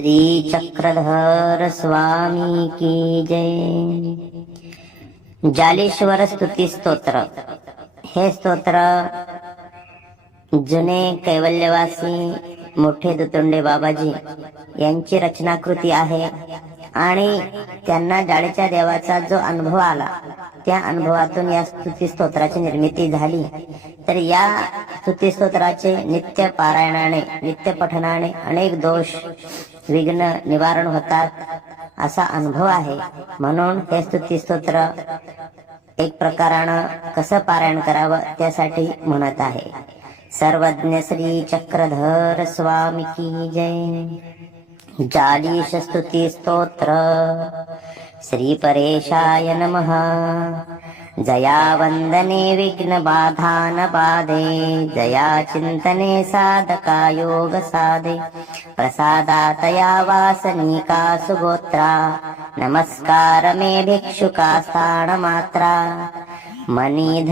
श्री चक्रधर स्वामी की जय। जालेश्वर स्तुती स्तोत्र। हे स्तोत्र जुने कैवल्यवासी मोठे दुतुंडे बाबाजी यांची रचनाकृती आहे आणि त्यांना जाळेच्या देवाचा जो अनुभव आला त्या अनुभवातून या स्तुती स्तोत्राची निर्मिती झाली. तर या स्तुती स्तोत्राचे नित्य पारायणाने नित्य पठनाने अनेक दोष विघ्न निवारण होतात असा अनुभव आहे. म्हणून हे स्तुती स्तोत्र एक प्रकारानं कसं पारायण करावं त्यासाठी म्हणत आहे. सर्वज्ञ श्री चक्रधर स्वामी की जय. जालीश स्तुती स्तोत्र. श्री परेशाय नमः. जया वन्दने विघ्न बाधे जया चिन्तने साधका योग साधे प्रसादातया वासनिका सुगोत्रा नमस्कार मे भिक्षुका स्थानमात्रा। मनी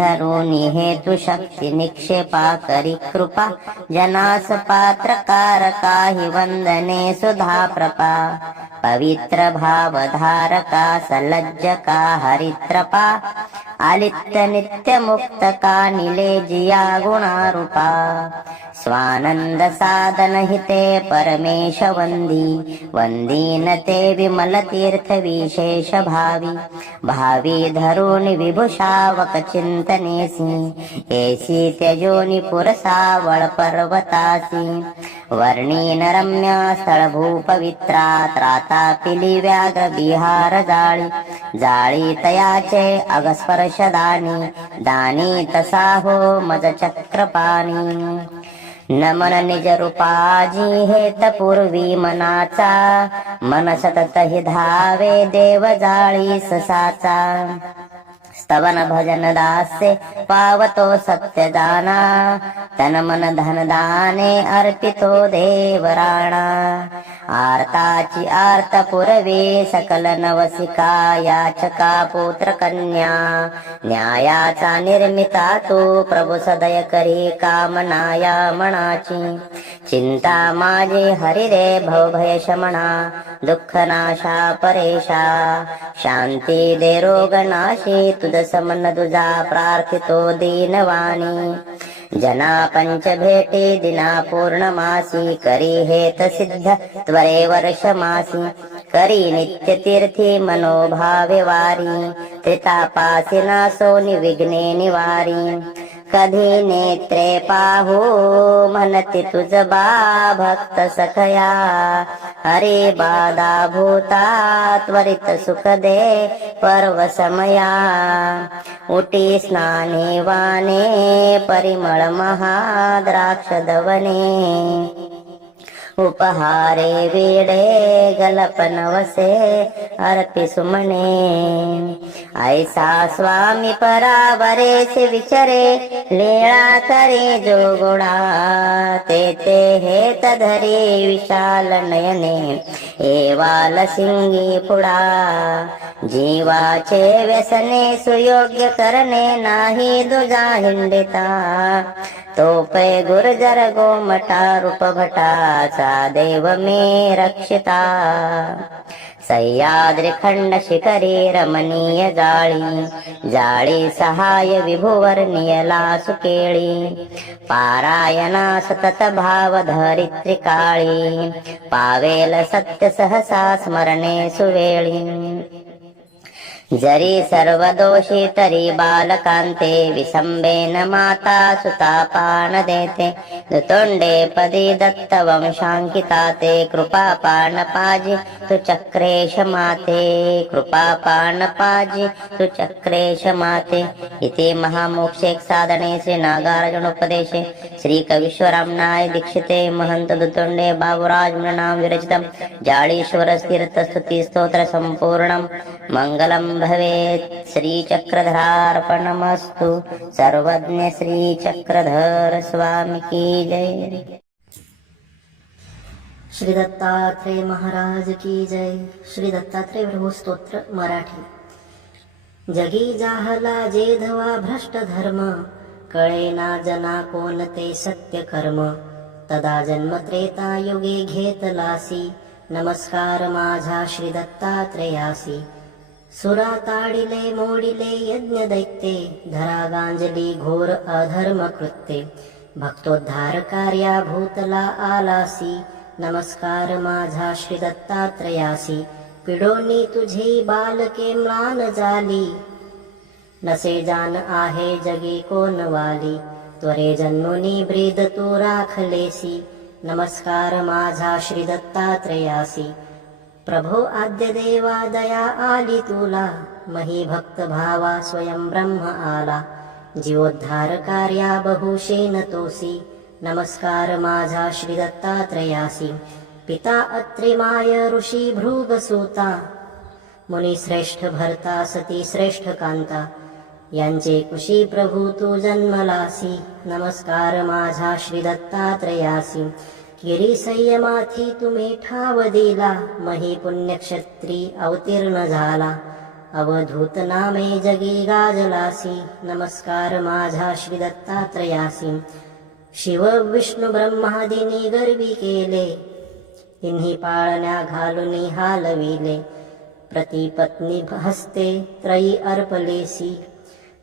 हेतु शक्ति निक्षेपा करी कृपा जनास पात्र कारका हि वंदने सुधा प्रपा पवित्रभावधारका सलज्जका हरित्रपा अलित्यनित्यमुक्तका निलेजिया गुणारूपा स्वानन्दसाधनहिते हि ते परमेश वन्दी वन्दी ते विमलतीर्थविशेषभावि। विशेष भावी भावी धरुणि विभुषावक एषि त्यजोनि पुरसावळपर्वतासि वर्णीन रम्य स्थळ भूपवित्रा त्राता पिली व्याघ्र बिहार जाळी जाळी तयाचे अगस्पर्श दानी दानी तसा हो मज चक्रपाणी नमन निज रूपाजी हेत पूर्वी मनाचा मन सतत हि धावे देव जाळी ससाचा। स्तवन भजन दासे पावतो सत्य जाना तन मन धन दाने अर्पितो देवराणा। आर्ताची आर्त पुरवे सकल नवसिका याचका पुत्र कन्या। न्यायाचा निर्मिता तो प्रभु सदय करी कामनाया मनाची। चिंता माझे हरिरे भवभय शमना। दुःख नाशा परेशा। शांती दे रोग नाशी तुझ समन तुझा प्रार्थितो दीनवाणी। जना पंच भेटी दिना पूर्णमासी करी हेत सिद्ध त्वरे वर्ष मासी करी नित्य तीर्थी मनोभावे वारी त्रितापासी नासोनी निविघ्ने निवारी। कधी नेत्रे पाहू म्हणते तुझ बा भक्त सखया। हरे बाधा भूता त्वरित सुख दे पर्व समया। उटी स्नाने वाने परिमळ महाद्राक्ष दवने। उपहारे वेडे गलपन वसे अर्पि सुमने ऐसा स्वामी परावरे से विचरे लीळा करे जो गुणा ते ते हे तधरे विशाल नयने एवाल लसिंगी पुडा. जीवाचे व्यसने सुयोग्य करणे नाही दुजा हिंडिता. तो पै गुर्जर गोमटा रूप भटाचा देव मे रक्षिता. सह्याद्री खंड शिखरी रमणीय जाळी जाळी सहाय विभुवर नियला सुकेळी पारायणा सतत भाव धरित्री काळी पावेल सत्य सहसा स्मरणे सुवेळी। जरी सर्व दोषी तरी बालकांते विसंबेन माता सुता पान देते. दुतोंडे पदी दत्त वंशांकिता ते कृपा पान पाजी. तु चक्रेश माते कृपा पान पाजी. तु चक्रेश माते इति महामोक्षे साधने श्री नागार्जुन उपदेशे. श्री कवीश्वरामनाय दीक्षिते महंत दुतोंडे बाबुराज मृणाम विरचितम. जाळीश्वर तीर्थ स्तुती स्तोत्र संपूर्णम. मंगलम भवेत् श्रीचक्रधरार्पणमस्तु। सर्वज्ञ श्रीचक्रधर स्वामी की जय। श्री दत्तात्रय महाराज की जय। श्री दत्तात्रय प्रभू स्तोत्र मराठी। जगी जाहला जेधवा भ्रष्ट धर्म कळेना जना कोणते सत्य कर्म। तदा जन्म त्रेता युगे घेतलासी नमस्कार माझा श्री दत्तात्रयासी सुरा ताडिले मोडिले यज्ञ दैत्ये धरा गांजली घोर अधर्म कृत्ये। भक्तोद्धार कार्या भूतला आलासी। नमस्कार माझा श्री दत्तात्रयासी। पिडोनी तुझी बालके म्लान जाली। नसे जान आहे जगी कोण वाली। त्वरे जन्मुनी ब्रीद तू राखलेसी नमस्कार माझा श्री दत्तात्रयासी। प्रभो आद्य देवा दया आली तुला मही भक्त भावा स्वयं ब्रह्म आला। जीवोद्धार कार्या बहुशेन तोसी नमस्कार माझा श्री दत्तात्रयासी पिता अत्रिमाय ऋषी भृगसूता मुनी श्रेष्ठ भरता सती श्रेष्ठ कांता। यांचे कुशी प्रभू तू जन्मलासी नमस्कार माझा श्री दत्तात्रयासी किरी संयमाथी तुम्ही ठाव दिला मही पुण्यक्षत्री अवतीर्ण झाला. अवधूत नामे जगी गाजलासी नमस्कार माझा श्री दत्तात्रयासी शिव विष्णू ब्रह्मादिनी गर्वी केले तिन्ही पाळण्या घालून हालविले. प्रतिपत्नी हस्ते त्रयी अर्पलेसी.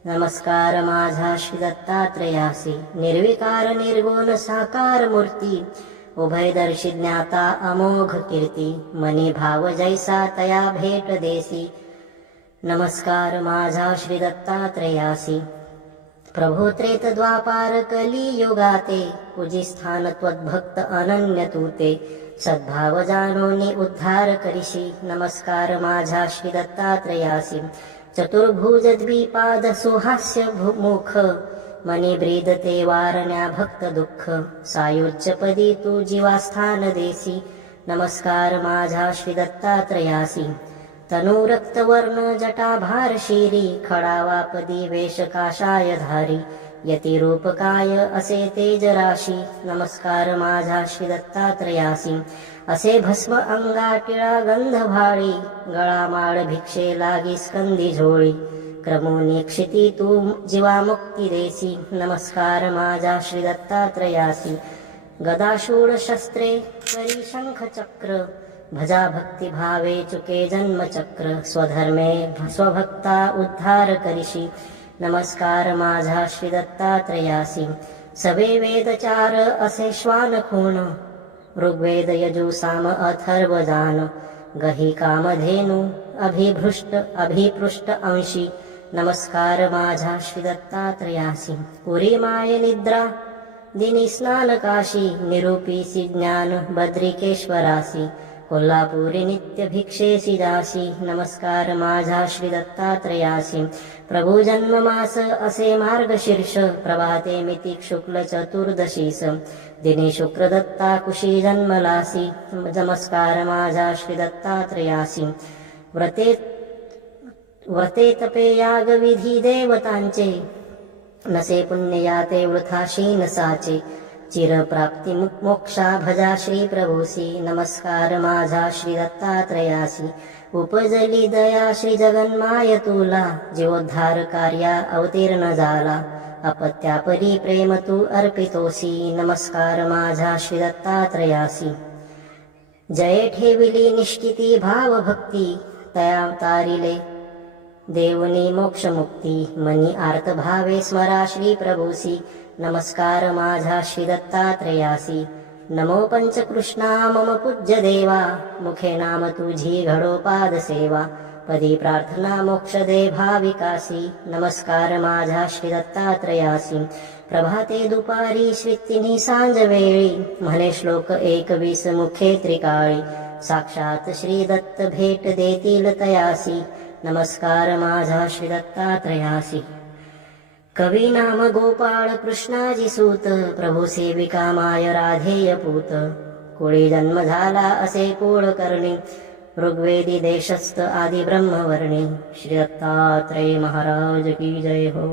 नमस्कार माझा श्री दत्तात्रयासी निर्विकार निर्गुण साकार मूर्ती. उभयदर्शी ज्ञाता अमोघ कीर्ती मनी भाव जैसा तया भेट देसी। नमस्कार माझा श्री दत्तात्रयासी। प्रभोत्रेत द्वापार कली युगाते स्थान त्वद्भक्त अनन्य तूते। सद्भाव जानोनी उद्धार करिशी नमस्कार माझा श्री दत्तात्रयासी। चतुर्भुज द्विपाद सुहास्य भु- मुख। मनी ब्रीदते वारण्या भक्त दुःख सायुज्यपदी तू जीवास्थान देसी। नमस्कार माझा श्री दत्तात्रयासी तनु रक्तवर्ण जटाभार शिरी। खडावापदी वेश काशाय धारी। यतिरूपकाय असे तेज राशी नमस्कार माझा श्री दत्तात्रयासी असे भस्म अंगा टिळा गंध भाळी गळा माळ भिक्षे लागी स्कंदी झोळी। क्रमो नेक्षिति तु जिवामुक्तिदेसि नमस्कारमाजाश्रीदत्तात्रयासि। मा श्रीदत्तात्रयासि शङ्खचक्र भजा भक्तिभावे चुके जन्मचक्र। स्वधर्मे स्वभक्ता उद्धार करिषि नमस्कार सवे वेदचार सवेदचार असे श्वानखोण ऋग्वेदयजुसाम अथर्वजान। गहि कामधेनु अभिभृष्ट अभिपृष्ट अंशि। नमस्कार माझा श्री दत्तात्रयासी पुरी माय निद्रा। दिनी स्नान काशी निरूपीसी ज्ञान बद्रिकेश्वरासी। कोल्हापुरी नित्य भिक्षेसी दासी। नमस्कार माझा श्री दत्तात्रयासी प्रभू जन्ममास असे मार्गशीर्ष प्रभाते मिती शुक्ल चतुर्दशीस। दिनी शुक्र दत्ता कुशी जन्मलासी। नमस्कार माझा श्री दत्तात्रयासी व्रते व्रते तपे याग विधी देवतांचे। नसे पुण्यया ते वृथाशी नसाचे चिर प्राप्ती मोक्षा भजा श्री प्रभूसी। नमस्कार माझा श्री दत्तात्रयासी। उपजली दया श्री जगन्माय तुला। जीवोद्धार कार्या अवतीर्ण झाला अपत्यापरी प्रेम तू अर्पितोसी। नमस्कार माझा श्री दत्तात्रयासी। जय ठेविली निश्चिती भाव भक्ती तया तारिले देवुनी मोक्षमुक्ति मनि आर्तभावे स्मरा श्रीप्रभूसि नमस्कार माझा श्रीदत्तात्रेयासी। नमो पञ्चकृष्णा मम पूज्यदेवा। मुखे नाम तु घडोपादसेवा। परि प्रार्थना मोक्षदे भाविकासि। नमस्कार माझा श्रीदत्तात्रेयासी। प्रभाते दुपारी श्रीत्तिनि साञ्जवेळि मने श्लोक एकविसमुखे त्रिकाळि। साक्षात् श्रीदत्त भेट देतिलतयासि नमस्कार माझा श्री दत्तात्रयासी कवी नाम गोपाळ कृष्णाजी सूत प्रभू सेविका माय राधेय पूत. कोळी जन्म झाला असे कोळ करणी ऋग्वेदी देशस्थ आदि ब्रह्मवर्णी श्री दत्तात्रय महाराज की जय हो.